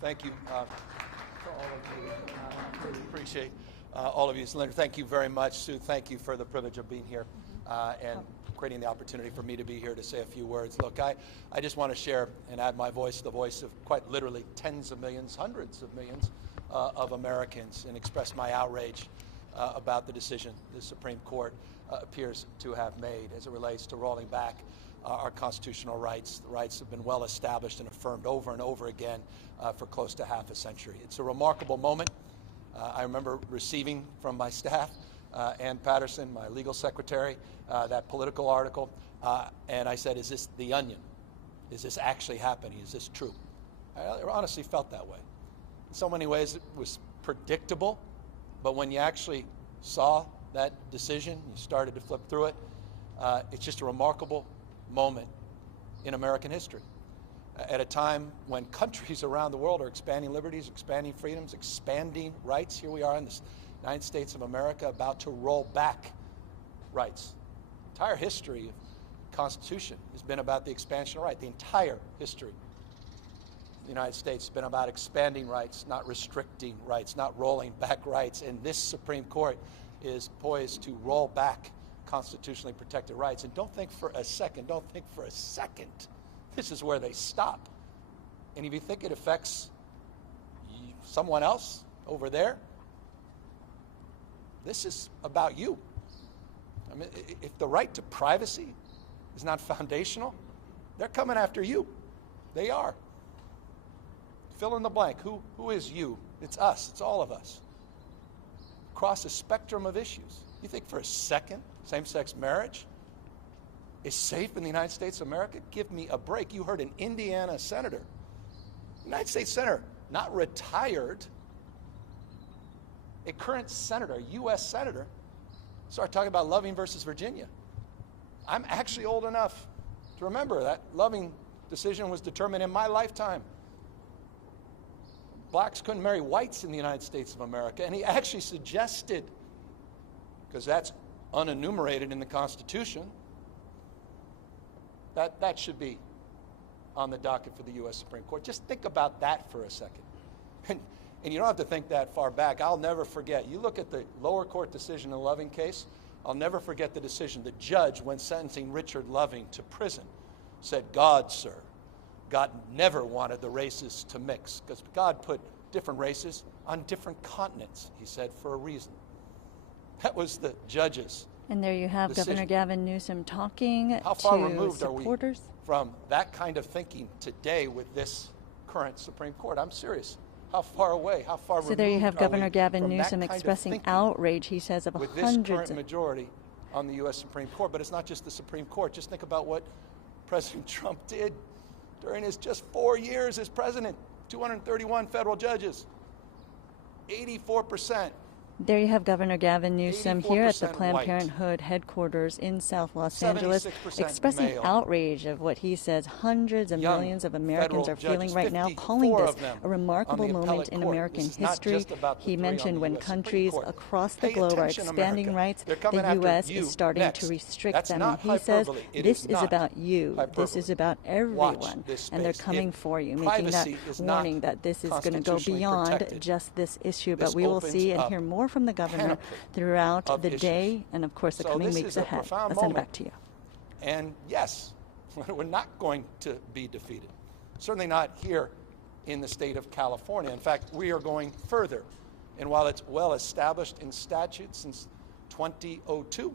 Thank you for all of you. I really appreciate all of you. Senator, thank you very much. Sue, thank you for the privilege of being here and creating the opportunity for me to be here to say a few words. Look, I just want to share and add my voice to the voice of quite literally tens of millions, hundreds of millions of Americans, and express my outrage about the decision the Supreme Court appears to have made as it relates to rolling back our constitutional rights. The rights have been well established and affirmed over and over again for close to half a century. It's a remarkable moment. I remember receiving from my staff, Ann Patterson, my legal secretary, that political article, and I said, is this the Onion? Is this actually happening? Is this true? I honestly felt that way. In so many ways, it was predictable, but when you actually saw that decision, you started to flip through it, it's just a remarkable moment in American history. At a time when countries around the world are expanding liberties, expanding freedoms, expanding rights, here we are in the United States of America about to roll back rights. The entire history of the Constitution has been about the expansion of rights. The entire history of the United States has been about expanding rights, not restricting rights, not rolling back rights. And this Supreme Court is poised to roll back constitutionally protected rights. And don't think for a second, this is where they stop. And if you think it affects someone else over there, this is about you. I mean, if the right to privacy is not foundational, they're coming after you. They are. Fill in the blank. Who is you? It's us. It's all of us. Across a spectrum of issues. You think for a second same-sex marriage is safe in the United States of America? Give me a break. You heard an Indiana senator, United States senator, not retired, a current senator, a U.S. senator, start talking about Loving versus Virginia. I'm actually old enough to remember that Loving decision was determined in my lifetime. Blacks couldn't marry whites in the United States of America, and he actually suggested, because that's unenumerated in the Constitution, that should be on the docket for the U.S. Supreme Court. Just think about that for a second. And you don't have to think that far back. I'll never forget. You look at the lower court decision in the Loving case, I'll never forget the decision. The judge, when sentencing Richard Loving to prison, said, God, sir, God never wanted the races to mix, because God put different races on different continents, he said, for a reason. That was the judge's And there you have decision. Governor Gavin Newsom talking How far to removed supporters. are we from that kind of thinking today with this current Supreme Court? I'm serious. How far away? How far removed? So there you have are Governor we Gavin from that Newsom kind of expressing thinking outrage, he says, of with this hundreds current majority on the U.S. Supreme Court? But it's not just the Supreme Court. Just think about what President Trump did during his just 4 years as president. 231 federal judges, 84%. There you have Governor Gavin Newsom here at the 84% Planned white. Parenthood headquarters in South Los Angeles, 76% expressing male. outrage of what he says hundreds of Young millions of Americans federal are feeling judges, right now, 54 calling this of them a remarkable on the moment appellate in court. American This is not history. just about the He three on mentioned the when US Supreme countries Court. across the Pay globe are attention, expanding America. rights, They're coming the after U.S. you is starting next. to restrict That's them. not And he says hyperbole. It this is is not about you. This hyperbole. is about everyone. this And they're space. coming If for you, making that privacy is not warning that this is going to go constitutionally beyond protected, just this issue. this But we will opens see and up hear more from the governor panoply throughout of the issues. day and, of course, the So coming this weeks is a ahead. profound I'll send it moment. back to you. And yes, we're not going to be defeated. Certainly not here in the state of California. In fact, we are going further. And while it's well established in statute since 2002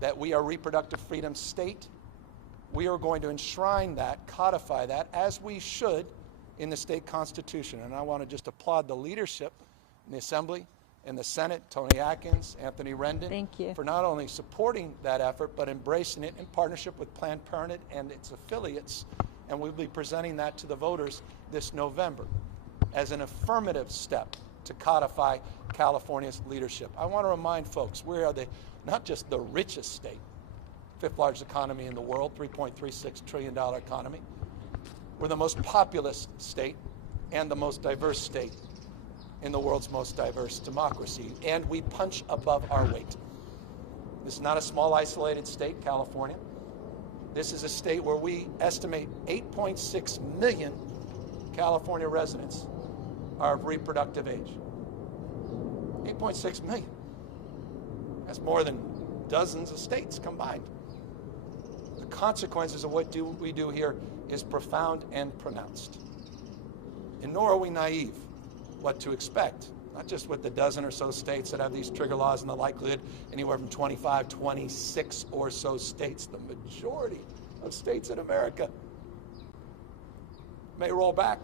that we are a reproductive freedom state, we are going to enshrine that, codify that, as we should in the state constitution. And I want to just applaud the leadership in the Assembly and the Senate, Tony Atkins, Anthony Rendon, Thank you. for not only supporting that effort, but embracing it in partnership with Planned Parenthood and its affiliates. And we'll be presenting that to the voters this November as an affirmative step to codify California's leadership. I want to remind folks, we are not just the richest state, fifth largest economy in the world, $3.36 trillion economy. We're the most populous state and the most diverse state in the world's most diverse democracy, and we punch above our weight. This is not a small, isolated state, California. This is a state where we estimate 8.6 million California residents are of reproductive age. 8.6 million. That's more than dozens of states combined. The consequences of what we do here is profound and pronounced. And nor are we naive what to expect, not just with the dozen or so states that have these trigger laws and the likelihood anywhere from 25, 26 or so states, the majority of states in America, may roll back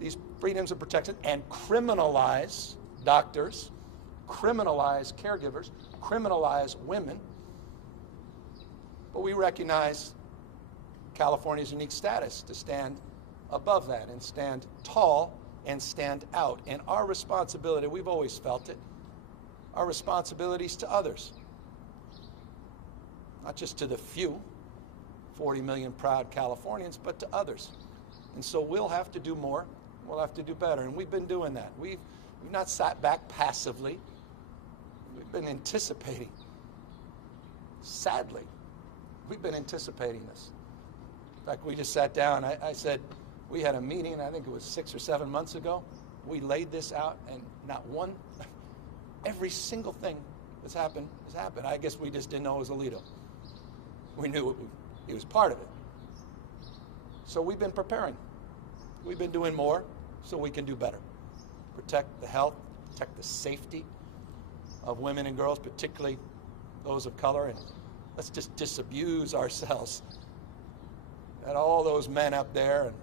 these freedoms and protections and criminalize doctors, criminalize caregivers, criminalize women. But we recognize California's unique status to stand above that and stand tall and stand out. And our responsibility, we've always felt it, our responsibilities to others, not just to the few, 40 million proud Californians, but to others. And so we'll have to do more, we'll have to do better, and we've been doing that. We've not sat back passively, we've been anticipating. Sadly, we've been anticipating this. In fact, we just sat down, I said, we had a meeting, I think it was 6 or 7 months ago. We laid this out, and not one, every single thing that's happened has happened. I guess we just didn't know it was Alito. We knew it was part of it. So we've been preparing. We've been doing more so we can do better. Protect the health, protect the safety of women and girls, particularly those of color, and let's just disabuse ourselves that all those men up there in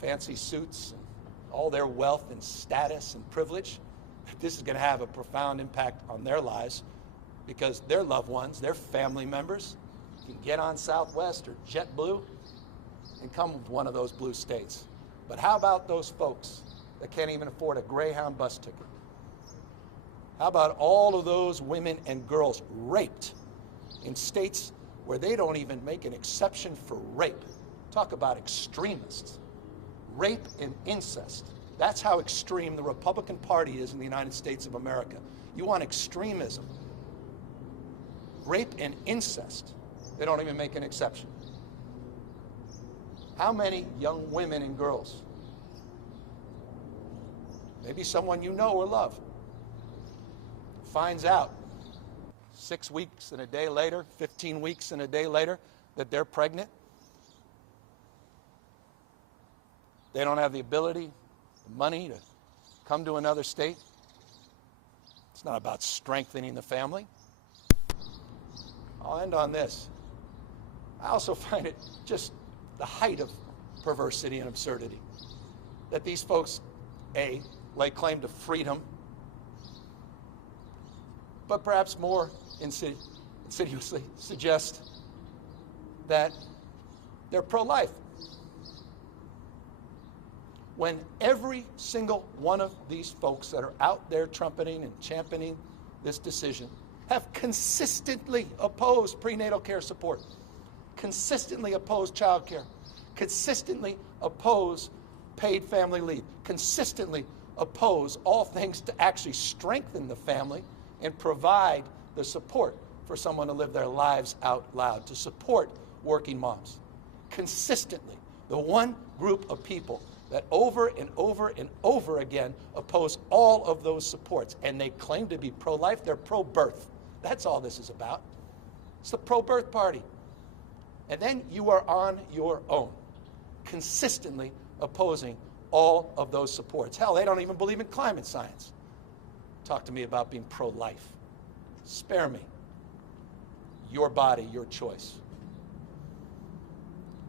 fancy suits and all their wealth and status and privilege, this is going to have a profound impact on their lives because their loved ones, their family members, can get on Southwest or JetBlue and come with one of those blue states. But how about those folks that can't even afford a Greyhound bus ticket? How about all of those women and girls raped in states where they don't even make an exception for rape? Talk about extremists. Rape and incest. That's how extreme the Republican Party is in the United States of America. You want extremism. Rape and incest. They don't even make an exception. How many young women and girls, maybe someone you know or love, finds out 6 weeks and a day later, 15 weeks and a day later, that they're pregnant? They don't have the ability, the money to come to another state. It's not about strengthening the family. I'll end on this. I also find it just the height of perversity and absurdity that these folks, A, lay claim to freedom, but perhaps more insidiously suggest that they're pro-life. When every single one of these folks that are out there trumpeting and championing this decision have consistently opposed prenatal care support, consistently opposed child care, consistently oppose paid family leave, consistently oppose all things to actually strengthen the family and provide the support for someone to live their lives out loud, to support working moms. Consistently, the one group of people that over and over and over again oppose all of those supports, and they claim to be pro-life, they're pro-birth. That's all this is about. It's the pro-birth party. And then you are on your own, consistently opposing all of those supports. Hell, they don't even believe in climate science. Talk to me about being pro-life. Spare me. Your body, your choice.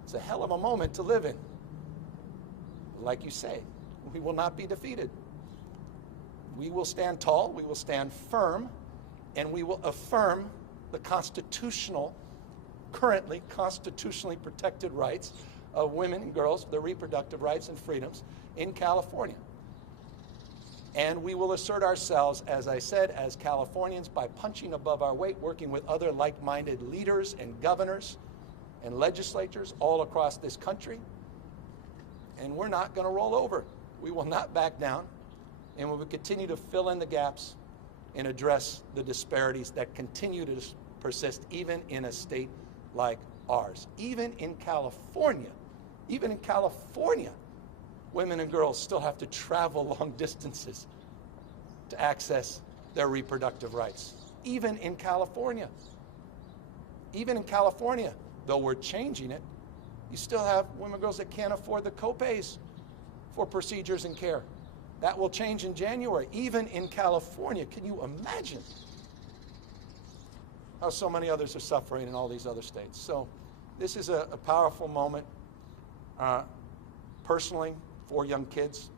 It's a hell of a moment to live in. Like you say, we will not be defeated. We will stand tall, we will stand firm, and we will affirm the currently constitutionally protected rights of women and girls, their reproductive rights and freedoms in California. And we will assert ourselves, as I said, as Californians by punching above our weight, working with other like-minded leaders and governors and legislatures all across this country. And we're not going to roll over. We will not back down, and we will continue to fill in the gaps and address the disparities that continue to persist even in a state like ours. Even in California, women and girls still have to travel long distances to access their reproductive rights. Even in California. Even in California, though we're changing it, you still have women and girls that can't afford the copays for procedures and care. That will change in January, even in California. Can you imagine how so many others are suffering in all these other states? So this is a powerful moment. Personally, for young kids,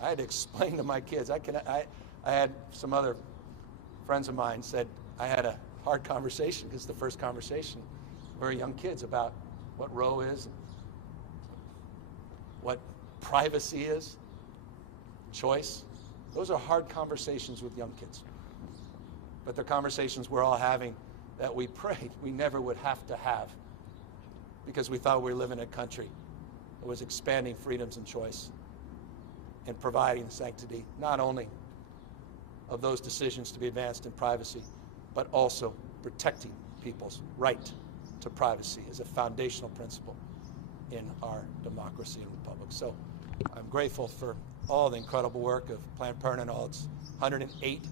I had to explain to my kids. I had some other friends of mine said I had a hard conversation, because the first conversation, very young kids, about what Roe is, what privacy is, choice. Those are hard conversations with young kids. But they're conversations we're all having that we prayed we never would have to have, because we thought we were living in a country that was expanding freedoms and choice and providing sanctity, not only of those decisions to be advanced in privacy, but also protecting people's right to privacy as a foundational principle in our democracy and republic. So I'm grateful for all the incredible work of Planned Parenthood and all its 108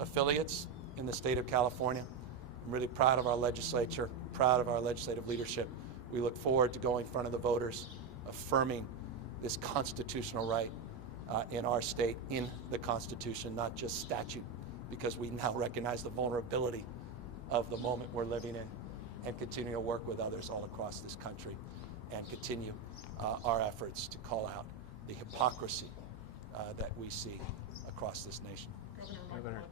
affiliates in the state of California. I'm really proud of our legislature, proud of our legislative leadership. We look forward to going in front of the voters, affirming this constitutional right in our state, in the Constitution, not just statute, because we now recognize the vulnerability of the moment we're living in, and continue to work with others all across this country and continue our efforts to call out the hypocrisy that we see across this nation. Governor, a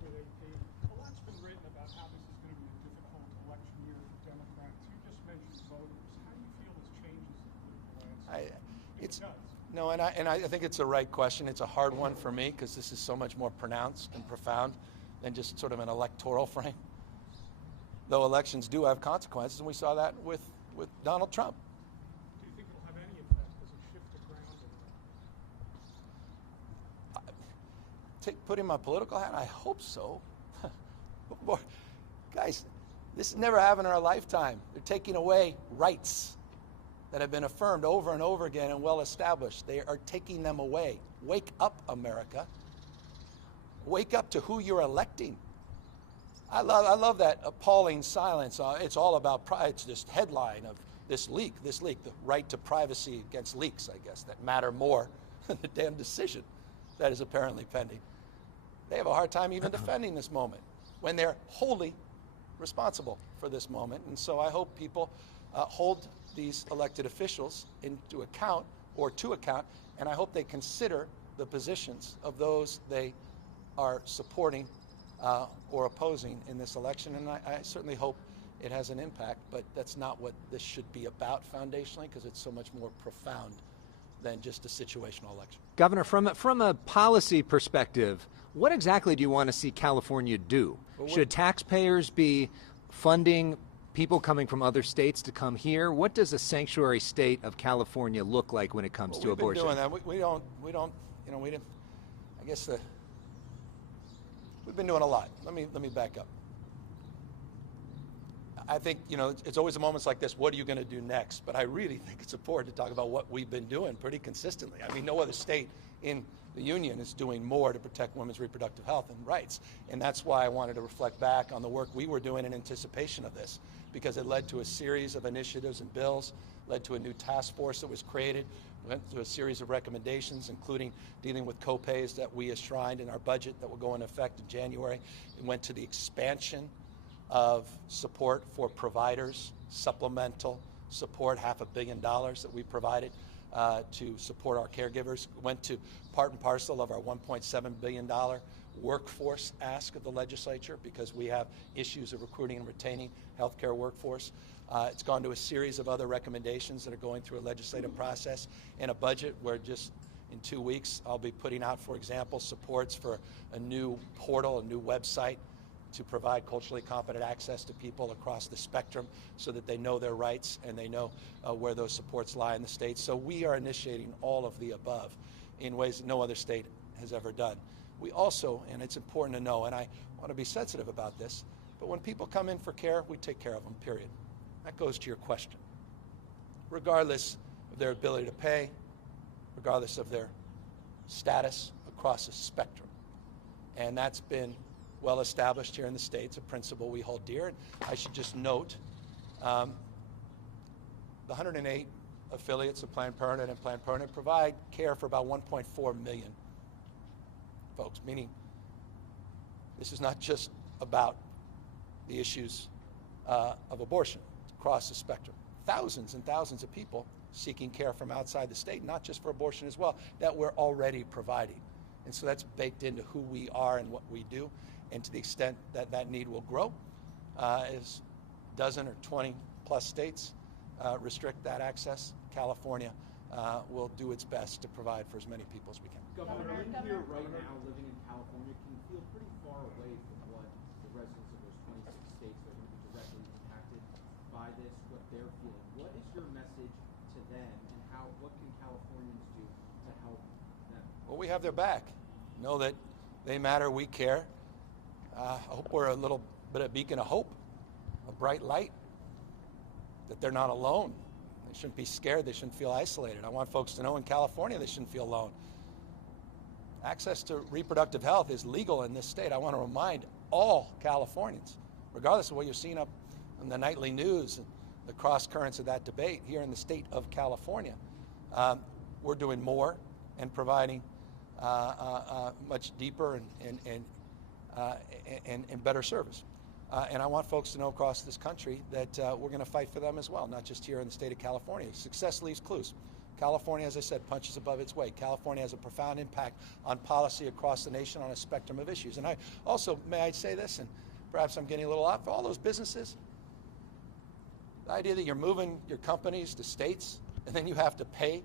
lot's been written about how this is going to be a difficult election year for Democrats. You just mentioned voters. How do you feel this changes the political landscape? It does. No, and I think it's a right question. It's a hard one for me, because this is so much more pronounced and profound than just sort of an electoral frame. Though elections do have consequences, and we saw that with Donald Trump. Do you think it'll have any effect? Does it shift the ground? Putting my political hat, I hope so. Boy, guys, this has never happened in our lifetime. They're taking away rights that have been affirmed over and over again and well established. They are taking them away. Wake up, America. Wake up to who you're electing. I love that appalling silence. It's all about it's this headline of this leak, the right to privacy against leaks, I guess, that matter more than the damn decision that is apparently pending. They have a hard time even defending this moment when they're wholly responsible for this moment. And so I hope people hold these elected officials to account, and I hope they consider the positions of those they are supporting or opposing in this election. And I certainly hope it has an impact, but that's not what this should be about foundationally, because it's so much more profound than just a situational election. Governor, from a policy perspective, what exactly do you want to see California do? Should taxpayers be funding people coming from other states to come here? What does a sanctuary state of California look like when it comes to abortion? We've been doing that. We don't, I guess we've been doing a lot. Let me back up. I think, it's always moments like this, what are you going to do next? But I really think it's important to talk about what we've been doing pretty consistently. I mean, no other state in the union is doing more to protect women's reproductive health and rights. And that's why I wanted to reflect back on the work we were doing in anticipation of this, because it led to a series of initiatives and bills, led to a new task force that was created, went through a series of recommendations, including dealing with copays that we enshrined in our budget that will go into effect in January. It went to the expansion of support for providers, supplemental support, $500 million that we provided to support our caregivers. Went to part and parcel of our $1.7 billion workforce ask of the legislature, because we have issues of recruiting and retaining healthcare workforce. It's gone to a series of other recommendations that are going through a legislative process, and a budget where just in 2 weeks I'll be putting out, for example, supports for a new portal, a new website to provide culturally competent access to people across the spectrum so that they know their rights and they know where those supports lie in the state. So we are initiating all of the above in ways that no other state has ever done. We also, and it's important to know, and I want to be sensitive about this, but when people come in for care, we take care of them, period. That goes to your question. Regardless of their ability to pay, regardless of their status across the spectrum. And that's been well established here in the States, a principle we hold dear. And I should just note the 108 affiliates of Planned Parenthood and Planned Parenthood provide care for about 1.4 million folks, meaning this is not just about the issues of abortion. It's across the spectrum. Thousands and thousands of people seeking care from outside the state, not just for abortion as well, that we're already providing. And so that's baked into who we are and what we do. And to the extent that that need will grow, as a dozen or 20 plus states restrict that access, California will do its best to provide for as many people as we can. Governor, living here right now, living in California, can feel pretty far away from what the residents of those 26 states that are going to be directly impacted by this, what they're feeling. What is your message to them, and what can Californians do to help them? Well, we have their back. Know that they matter, we care. I hope we're a little bit of a beacon of hope, a bright light, that they're not alone. They shouldn't be scared. They shouldn't feel isolated. I want folks to know in California they shouldn't feel alone. Access to reproductive health is legal in this state. I want to remind all Californians, regardless of what you're seeing up in the nightly news and the cross currents of that debate here in the state of California, we're doing more and providing much deeper and better service. And I want folks to know across this country that we're going to fight for them as well, not just here in the state of California. Success leaves clues. California, as I said, punches above its weight. California has a profound impact on policy across the nation on a spectrum of issues. And I also, may I say this, and perhaps I'm getting a little out, for all those businesses, the idea that you're moving your companies to states and then you have to pay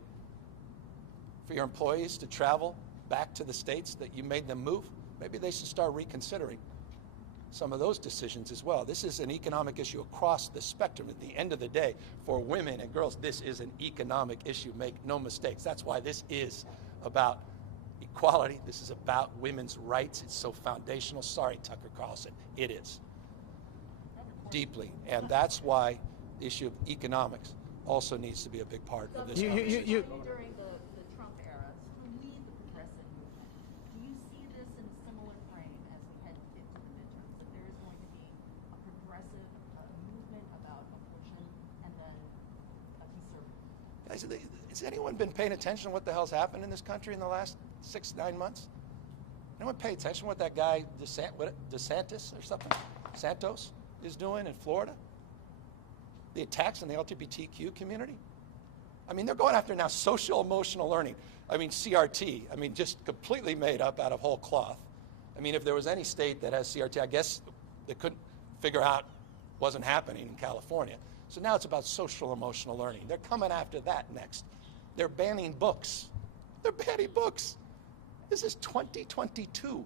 for your employees to travel back to the states that you made them move, maybe they should start reconsidering some of those decisions as well. This is an economic issue across the spectrum. At the end of the day, for women and girls, this is an economic issue. Make no mistakes. That's why this is about equality. This is about women's rights. It's so foundational. Sorry, Tucker Carlson. It is. Deeply. And that's why the issue of economics also needs to be a big part of this conversation. During the Trump era, to lead the progressive movement, do you see this in a similar frame as we head into the midterms? That there is going to be a progressive movement about abortion and then a conservative? Has anyone been paying attention to what the hell's happened in this country in the last 6-9 months? Anyone pay attention to what that guy DeSantis or something, Santos, is doing in Florida? The attacks on the LGBTQ community? I mean, they're going after now social emotional learning. I mean, CRT, I mean, just completely made up out of whole cloth. I mean, if there was any state that has CRT, I guess they couldn't figure out wasn't happening in California. So now it's about social emotional learning. They're coming after that next. They're banning books. They're banning books. This is 2022.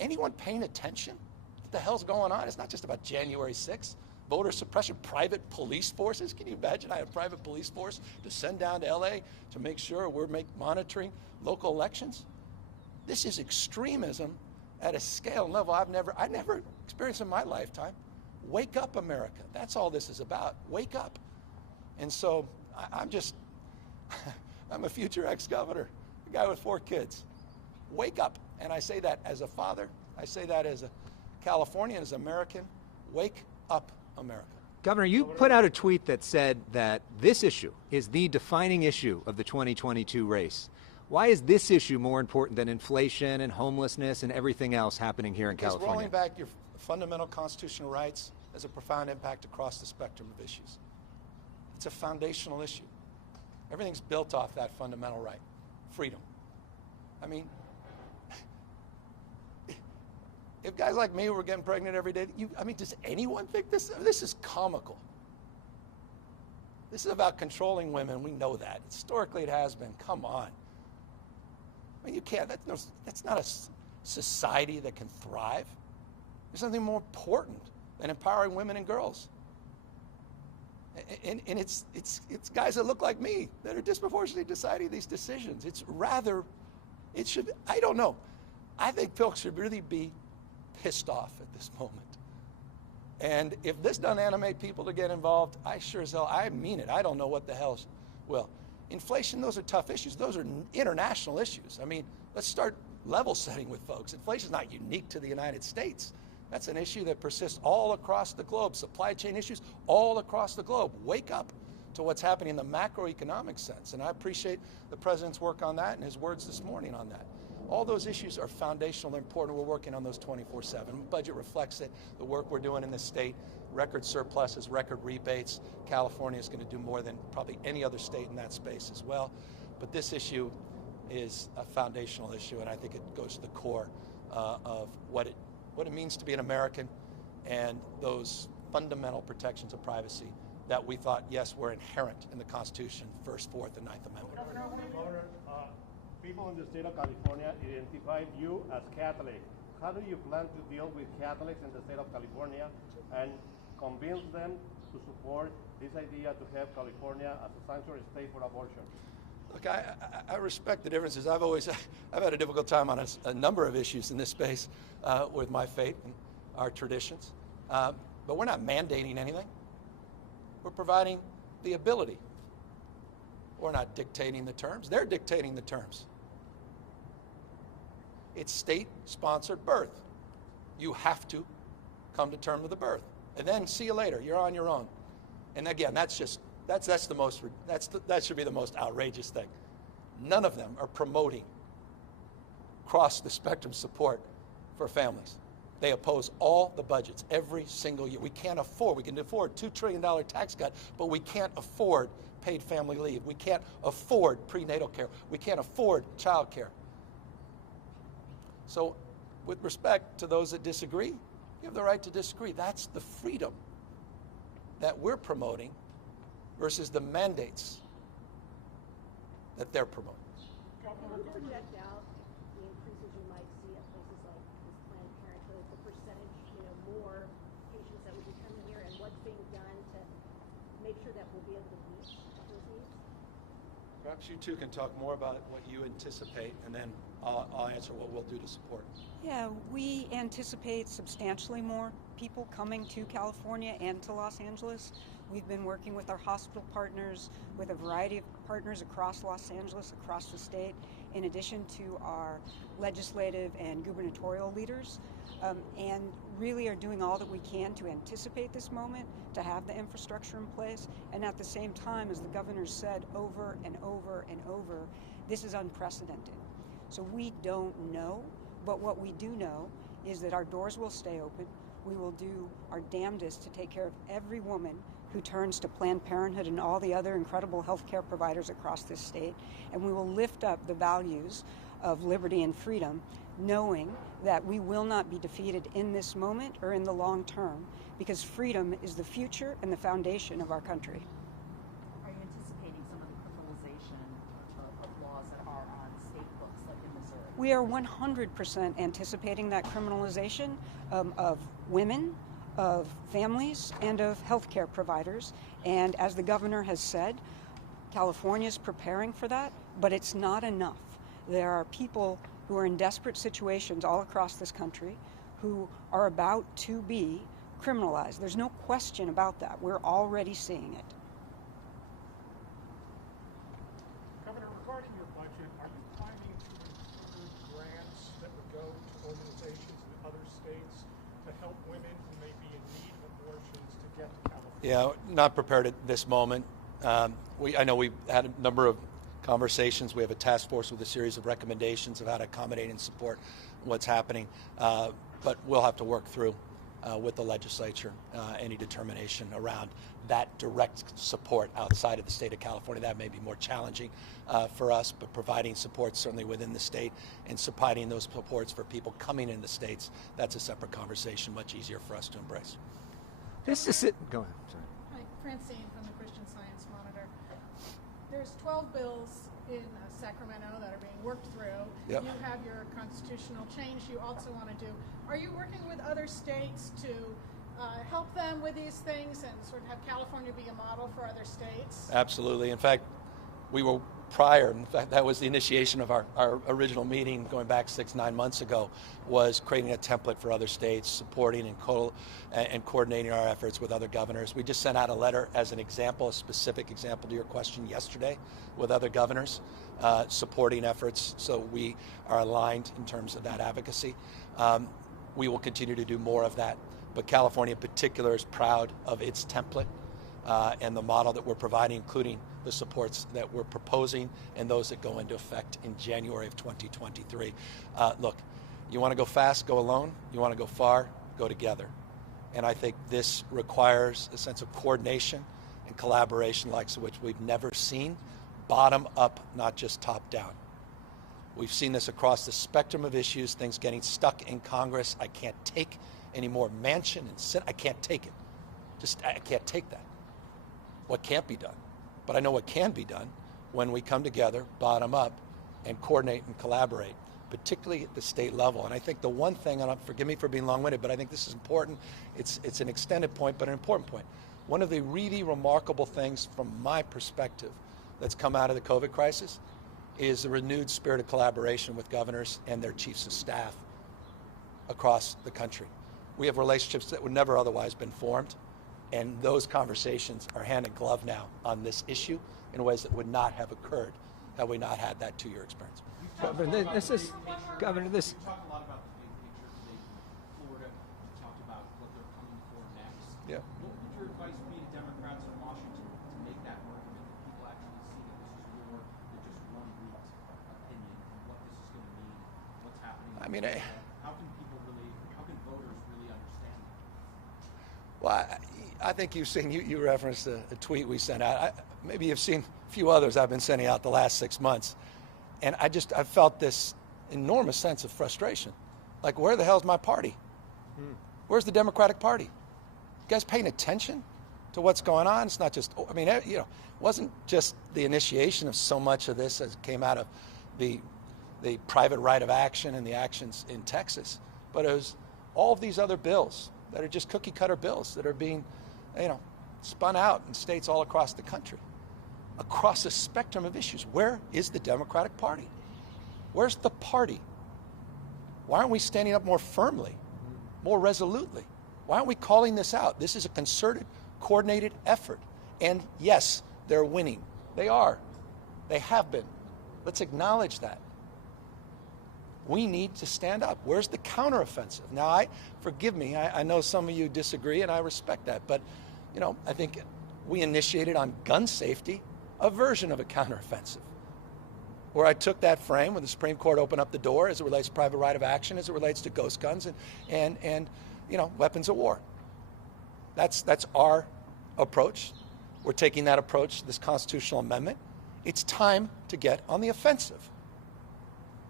Anyone paying attention? What the hell's going on? It's not just about January 6th. Voter suppression, private police forces. Can you imagine I have a private police force to send down to LA to make sure we're monitoring local elections? This is extremism at a scale and level I've never experienced in my lifetime. Wake up, America. That's all this is about. Wake up. And so I'm a future ex-governor, a guy with 4 kids. Wake up. And I say that as a father. I say that as a Californian, as an American. Wake up, America. Governor, you put out a tweet that said that this issue is the defining issue of the 2022 race. Why is this issue more important than inflation and homelessness and everything else happening here in California? Rolling back your fundamental constitutional rights has a profound impact across the spectrum of issues. It's a foundational issue. Everything's built off that fundamental right, freedom. I mean, if guys like me were getting pregnant every day, does anyone think this is comical? This is about controlling women. We know that. Historically, it has been. Come on. I mean, you can't. That's not a society that can thrive. There's something more important than empowering women and girls. And it's guys that look like me that are disproportionately deciding these decisions. I don't know. I think folks should really be pissed off at this moment. And if this doesn't animate people to get involved, I sure as hell, I mean it. I don't know what the hell will. Inflation, those are tough issues. Those are international issues. I mean, let's start level setting with folks. Inflation is not unique to the United States. That's an issue that persists all across the globe. Supply chain issues all across the globe. Wake up to what's happening in the macroeconomic sense. And I appreciate the president's work on that and his words this morning on that. All those issues are foundational and important. We're working on those 24/7. The budget reflects it, the work we're doing in the state, record surpluses, record rebates. California is going to do more than probably any other state in that space as well. But this issue is a foundational issue, and I think it goes to the core of what it means to be an American and those fundamental protections of privacy that we thought, yes, were inherent in the Constitution, First, Fourth, and Ninth Amendment. Governor, people in the state of California identified you as Catholic. How do you plan to deal with Catholics in the state of California and convince them to support this idea to have California as a sanctuary state for abortion? Look, I respect the differences. I've had a difficult time on a number of issues in this space with my faith and our traditions. But we're not mandating anything. We're providing the ability. We're not dictating the terms. They're dictating the terms. It's state-sponsored birth. You have to come to terms with the birth. And then see you later. You're on your own. And again, that should be the most outrageous thing. None of them are promoting across the spectrum support for families. They oppose all the budgets every single year. We can afford $2 trillion tax cut, but we can't afford paid family leave. We can't afford prenatal care. We can't afford child care. So with respect to those that disagree, you have the right to disagree. That's the freedom that we're promoting versus the mandates that they're promoting. Can you project out the increases you might see at places like this Planned Parenthood, the percentage, more patients that would be coming here, and what's being done to make sure that we'll be able to meet those needs? Perhaps you two can talk more about what you anticipate, and then I'll answer what we'll do to support. Yeah, we anticipate substantially more people coming to California and to Los Angeles. We've been working with our hospital partners, with a variety of partners across Los Angeles, across the state, in addition to our legislative and gubernatorial leaders, and really are doing all that we can to anticipate this moment, to have the infrastructure in place, and at the same time, as the governor said over and over and over, this is unprecedented. So we don't know, but what we do know is that our doors will stay open. We will do our damnedest to take care of every woman who turns to Planned Parenthood and all the other incredible healthcare providers across this state. And we will lift up the values of liberty and freedom, knowing that we will not be defeated in this moment or in the long term, because freedom is the future and the foundation of our country. Are you anticipating some of the criminalization of laws that are on state books, like in Missouri? We are 100% anticipating that criminalization of women, of families, and of healthcare providers. And as the governor has said, California is preparing for that, but it's not enough. There are people who are in desperate situations all across this country who are about to be criminalized. There's no question about that. We're already seeing it. Governor, regarding your budget, are you planning to include grants that would go to organizations in other states to help women who may be in need of abortions to get to California? Yeah, not prepared at this moment. I know we've had a number of conversations. We have a task force with a series of recommendations of how to accommodate and support what's happening. But we'll have to work through with the legislature any determination around that direct support outside of the state of California. That may be more challenging for us, but providing support certainly within the state and supporting those supports for people coming in the states, that's a separate conversation, much easier for us to embrace. Just to sit. Go ahead. Sorry. Hi, Francine from the Christian Science Monitor. There's 12 bills in Sacramento that are being worked through. Yep. You have your constitutional change you also want to do. Are you working with other states to help them with these things and sort of have California be a model for other states? Absolutely. In fact, we were prior, in fact, that was the initiation of our original meeting going back 6-9 months ago, was creating a template for other states, supporting and coordinating our efforts with other governors. We just sent out a letter as an example, a specific example to your question yesterday, with other governors, supporting efforts, so we are aligned in terms of that advocacy. We will continue to do more of that, but California in particular is proud of its template and the model that we're providing, including the supports that we're proposing and those that go into effect in January of 2023. Look, you want to go fast, go alone. You want to go far, go together. And I think this requires a sense of coordination and collaboration like which we've never seen, bottom up, not just top down. We've seen this across the spectrum of issues, things getting stuck in Congress. I can't take any more Manchin and Senate. I can't take it. I can't take that. What can't be done? But I know what can be done when we come together, bottom up, and coordinate and collaborate, particularly at the state level. And I think the one thing, and forgive me for being long-winded, but I think this is important. It's an extended point, but an important point. One of the really remarkable things from my perspective that's come out of the COVID crisis is the renewed spirit of collaboration with governors and their chiefs of staff across the country. We have relationships that would never otherwise been formed. And those conversations are hand in glove now on this issue in ways that would not have occurred had we not had that 2-year experience. Governor, Governor, this. You talked a lot about the big picture today from Florida. You talked about what they're coming for next. Yeah. What would your advice be to Democrats in Washington to make that argument that people actually see that this is more than just one week's opinion and what this is going to mean, what's happening? I mean, how can voters really understand that? Well, I think you've seen, you referenced a tweet we sent out. Maybe you've seen a few others I've been sending out the last 6 months. And I felt this enormous sense of frustration. Like, where the hell's my party? Where's the Democratic Party? You guys paying attention to what's going on? It's not just, I mean, you know, it wasn't just the initiation of so much of this as came out of the private right of action and the actions in Texas, but it was all of these other bills that are just cookie cutter bills that are being, you know, spun out in states all across the country, across a spectrum of issues. Where is the Democratic Party? Where's the party? Why aren't we standing up more firmly, more resolutely? Why aren't we calling this out? This is a concerted, coordinated effort. And yes, they're winning. They are. They have been. Let's acknowledge that. We need to stand up. Where's the counteroffensive? Now, forgive me, I know some of you disagree, and I respect that. But, you know, I think we initiated on gun safety a version of a counteroffensive, where I took that frame when the Supreme Court opened up the door as it relates to private right of action, as it relates to ghost guns and you know, weapons of war. That's our approach. We're taking that approach, this constitutional amendment. It's time to get on the offensive.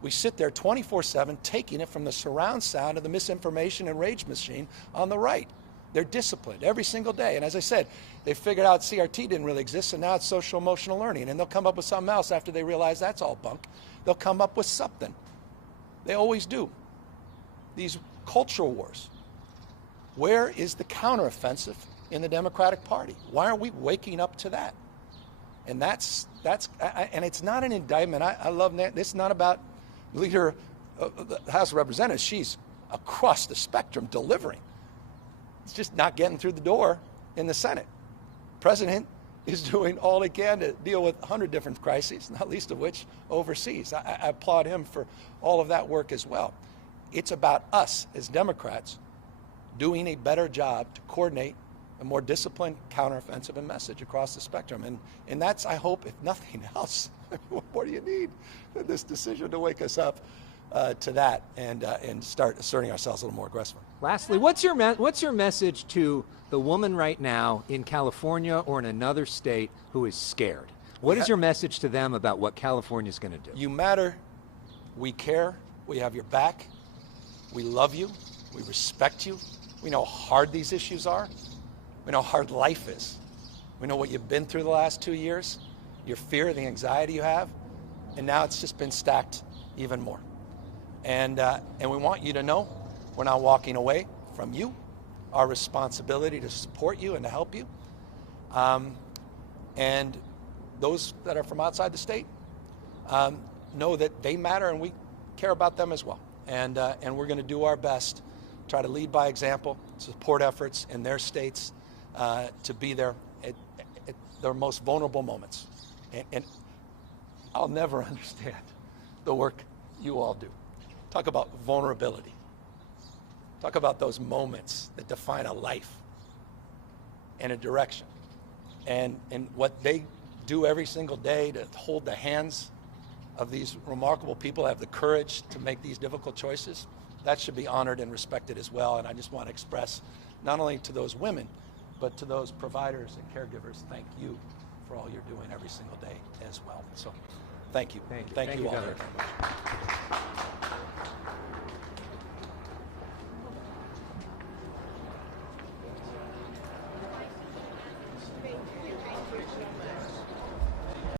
We sit there 24/7 taking it from the surround sound of the misinformation and rage machine on the right. They're disciplined every single day. And as I said, they figured out CRT didn't really exist, and now it's social emotional learning. And they'll come up with something else after they realize that's all bunk. They'll come up with something. They always do. These cultural wars. Where is the counteroffensive in the Democratic Party? Why aren't we waking up to that? And that's and it's not an indictment. I love that. This is not about leader of the House of Representatives. She's across the spectrum delivering. It's just not getting through the door in the Senate. President is doing all he can to deal with 100 different crises, not least of which overseas. I applaud him for all of that work as well. It's about us as Democrats doing a better job to coordinate a more disciplined counteroffensive and message across the spectrum. And that's, I hope, if nothing else, what do you need in this decision to wake us up to that and start asserting ourselves a little more aggressively? Lastly, what's your message to the woman right now in California or in another state who is scared? What is your message to them about what California is going to do? You matter. We care. We have your back. We love you. We respect you. We know how hard these issues are. We know how hard life is. We know what you've been through the last 2 years, your fear, the anxiety you have, and now it's just been stacked even more. And we want you to know we're not walking away from you, our responsibility to support you and to help you. And those that are from outside the state, know that they matter and we care about them as well. And we're going to do our best, try to lead by example, support efforts in their states to be there at their most vulnerable moments. And I'll never understand the work you all do. Talk about vulnerability. Talk about those moments that define a life and a direction. And what they do every single day to hold the hands of these remarkable people, have the courage to make these difficult choices, that should be honored and respected as well. And I just want to express not only to those women, but to those providers and caregivers, thank you for all you're doing every single day as well. So thank you. Thank you. Thank you all Governor. very much.